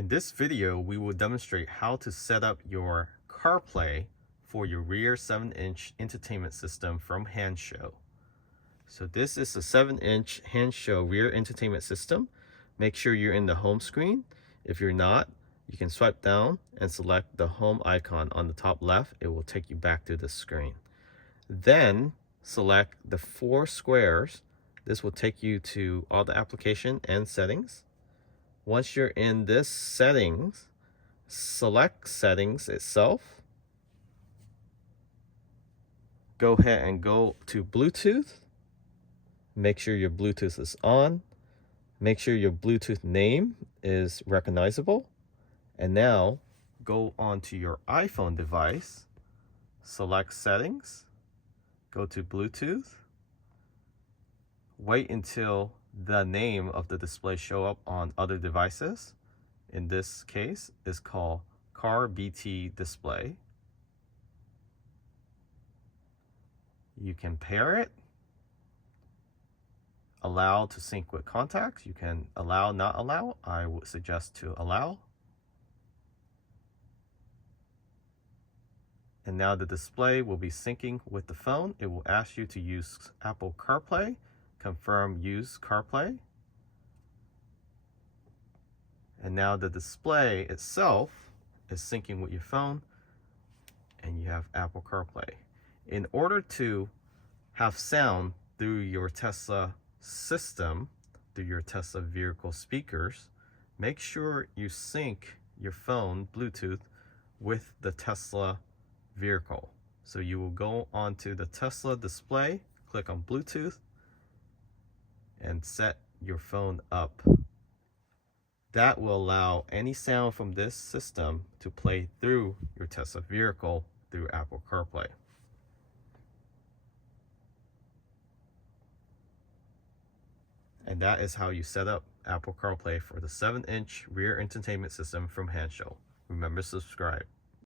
In this video, we will demonstrate how to set up your CarPlay for your rear 7-inch entertainment system from Hansshow. So this is a 7-inch Hansshow rear entertainment system. Make sure you're in the home screen. If you're not, you can swipe down and select the home icon on the top left. It will take you back to the screen. Then select the 4 squares. This will take you to all the application and settings. Once you're in this settings, select settings itself. Go ahead and go to Bluetooth. Make sure your Bluetooth is on. Make sure your Bluetooth name is recognizable. And now go onto your iPhone device, select settings, go to Bluetooth. Wait until the name of the display show up on other devices. In this case, it's called CarBT display. You can pair it, allow to sync with contacts. You can allow, not allow. I would suggest to allow. And now the display will be syncing with the phone. It will ask you to use Apple CarPlay. Confirm use CarPlay. And now the display itself is syncing with your phone and you have Apple CarPlay. In order to have sound through your Tesla system, through your Tesla vehicle speakers, make sure you sync your phone Bluetooth with the Tesla vehicle. So you will go onto the Tesla display, click on Bluetooth, and set your phone up. That will allow any sound from this system to play through your Tesla vehicle through Apple CarPlay. And that is how you set up Apple CarPlay for the 7-inch rear entertainment system from Hansshow. Remember to subscribe.